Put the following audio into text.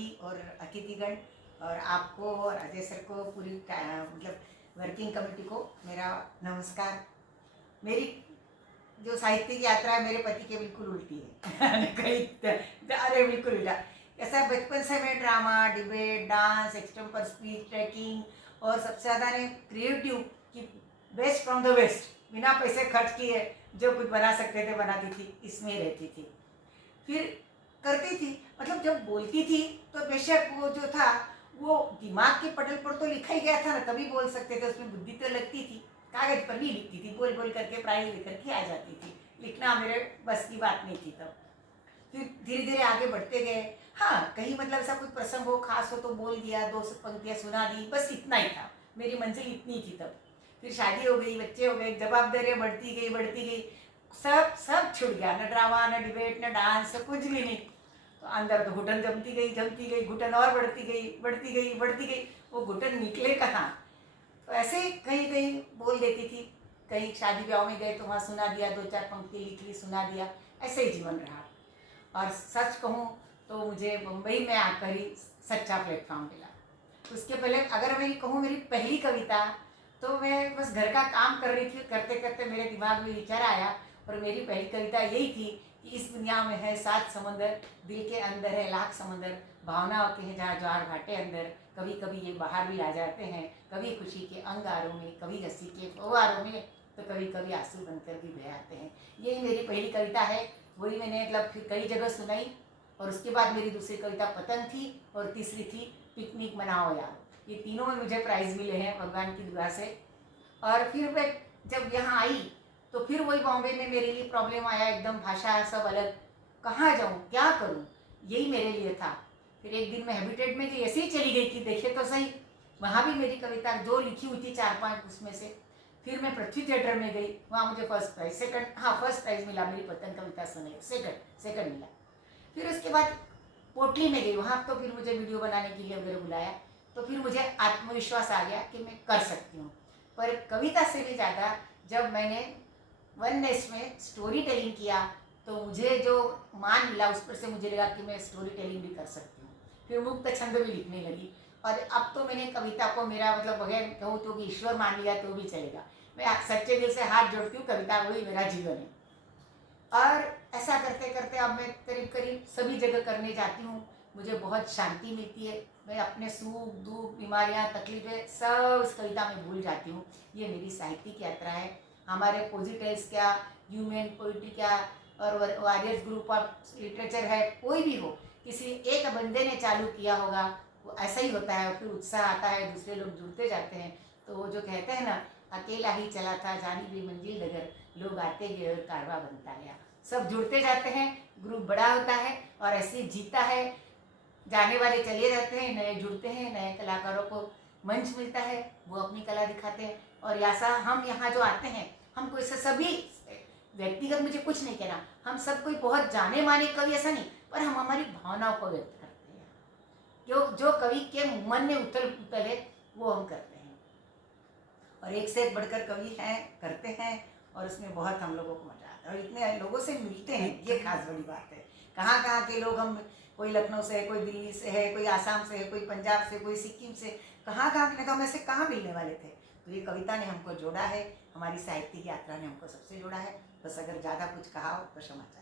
सभी और अतिथिगण और आपको और अजय सर को पूरी मतलब वर्किंग कमेटी को मेरा नमस्कार। मेरी जो साहित्य की यात्रा है मेरे पति के बिल्कुल उल्टी है अरे बिल्कुल उल्टा। ऐसा बचपन से मैं drama, debate, dance, extempore speech, trekking और सबसे ज़्यादा ने क्रिएटिव की बेस्ट फ्रॉम द वेस्ट बिना पैसे खर्च किए जो कुछ बना सकते थे बनाती थी, इसमें रहती थी। फिर करती थी, मतलब जब बोलती थी तो बेशक वो जो था वो दिमाग के पटल पर तो लिखा ही गया था ना, तभी बोल सकते थे, उसमें बुद्धि तो लगती थी। कागज पर नहीं लिखती थी, बोल बोल करके प्राइज लेकर के आ जाती थी। लिखना मेरे बस की बात नहीं थी तब। फिर धीरे धीरे आगे बढ़ते गए। हाँ, कहीं मतलब ऐसा कोई प्रसंग हो, खास हो तो बोल दिया, दो पंक्तियाँ सुना दी, बस इतना ही था। मेरी मंजिल इतनी थी तब। फिर शादी हो गई, बच्चे हो गए, जवाबदारियाँ बढ़ती गई बढ़ती गई, सब सब छूट गया। न ड्रामा, न डिबेट, न डांस, कुछ भी नहीं। तो अंदर तो घुटन जमती गई, घुटन और बढ़ती गई बढ़ती गई बढ़ती गई। वो घुटन निकले कहाँ। तो ऐसे ही कहीं कहीं बोल देती थी, कहीं शादी ब्याह में गए तो वहाँ सुना दिया, दो चार पंक्ति लिख ली, सुना दिया। ऐसे ही जीवन रहा। और सच कहूँ तो मुझे मुंबई में आकर ही सच्चा प्लेटफॉर्म मिला। उसके पहले अगर मैं कहूँ मेरी पहली कविता, तो मैं बस घर का काम कर रही थी, करते करते मेरे दिमाग में विचार आया और मेरी पहली कविता यही थी कि इस दुनिया में है 7 समंदर, दिल के अंदर है लाख समंदर, भावनाओं के हैं जहाँ ज्वार भाटे अंदर, कभी कभी ये बाहर भी आ जाते हैं, कभी खुशी के अंगारों में, कभी हंसी के फव्वारों में, तो कभी कभी आंसू बनकर भी बह आते हैं। यही मेरी पहली कविता है। वही मैंने मतलब फिर कई जगह सुनाई। और उसके बाद मेरी दूसरी कविता पतंग थी और तीसरी थी पिकनिक मनाओ यार। ये तीनों में मुझे प्राइज़ मिले हैं भगवान की दुआ से। और फिर मैं जब यहाँ आई तो फिर वही बॉम्बे में मेरे लिए प्रॉब्लम आया, एकदम भाषा सब अलग, कहाँ जाऊँ क्या करूँ, यही मेरे लिए था। फिर एक दिन मैं हैबिटेट में गई, ऐसे ही चली गई कि देखे तो सही, वहाँ भी मेरी कविता जो लिखी हुई थी 4-5 उसमें से। फिर मैं पृथ्वी थिएटर में गई, वहाँ मुझे फर्स्ट प्राइज, फर्स्ट प्राइज मिला मेरी पतंग कविता सुने, सेकंड मिला। फिर उसके बाद पोटली में गई, वहाँ तो फिर मुझे वीडियो बनाने के लिए वगैरह बुलाया। तो फिर मुझे आत्मविश्वास आ गया कि मैं कर सकती हूँ। पर कविता से भी ज़्यादा जब मैंने वननेस में स्टोरी टेलिंग किया तो मुझे जो मान मिला उस पर से मुझे लगा कि मैं स्टोरी टेलिंग भी कर सकती हूँ। फिर मुक्त छंद भी लिखने लगी। और अब तो मैंने कविता को मेरा मतलब बगैर कहूँ तो भी ईश्वर मान लिया तो भी चलेगा। मैं सच्चे दिल से हाथ जोड़ती हूँ, कविता वही मेरा जीवन है। और ऐसा करते करते अब मैं करीब करीब सभी जगह करने जाती हूँ, मुझे बहुत शांति मिलती है। मैं अपने सुख दुख, बीमारियाँ, तकलीफ़ें सब इस कविता में भूल जाती हूँ। ये मेरी साहित्यिक यात्रा है। हमारे पोजिटेल्स क्या, ह्यूमन पोइट्री क्या, और वॉरियर्स ग्रुप ऑफ लिटरेचर है, कोई भी हो, किसी एक बंदे ने चालू किया होगा, वो ऐसा ही होता है। फिर उत्साह आता है, दूसरे लोग जुड़ते जाते हैं। तो वो जो कहते हैं ना, अकेला ही चला था जानी भी मंजिल डगर, लोग आते गए और कारवा बनता गया। सब जुड़ते जाते हैं, ग्रुप बड़ा होता है और ऐसे जीता है। जाने वाले चले जाते हैं, नए जुड़ते हैं, नए कलाकारों को मंच मिलता है, वो अपनी कला दिखाते हैं। और ऐसा हम यहाँ जो आते हैं, हमको इससे सभी व्यक्तिगत मुझे कुछ नहीं कहना, हम सब कोई बहुत जाने माने कवि ऐसा नहीं, पर हम हमारी भावनाओं को व्यक्त करते हैं। जो जो कवि के मन में उथल पुथल है वो हम करते हैं। और एक से एक बढ़कर कवि हैं, करते हैं, और उसमें बहुत हम लोगों को मजा आता है और इतने लोगों से मिलते हैं, ये खास बड़ी बात है। कहाँ कहाँ के लोग, हम कोई लखनऊ से है, कोई दिल्ली से है, कोई आसाम से है, कोई पंजाब से, कोई सिक्किम से, कहाँ कहाँ के, तो हम ऐसे कहाँ मिलने वाले थे। तो ये कविता ने हमको जोड़ा है, हमारी साहित्यिक यात्रा ने हमको सबसे जोड़ा है। बस अगर ज़्यादा कुछ कहा हो तो क्षमा चाहे।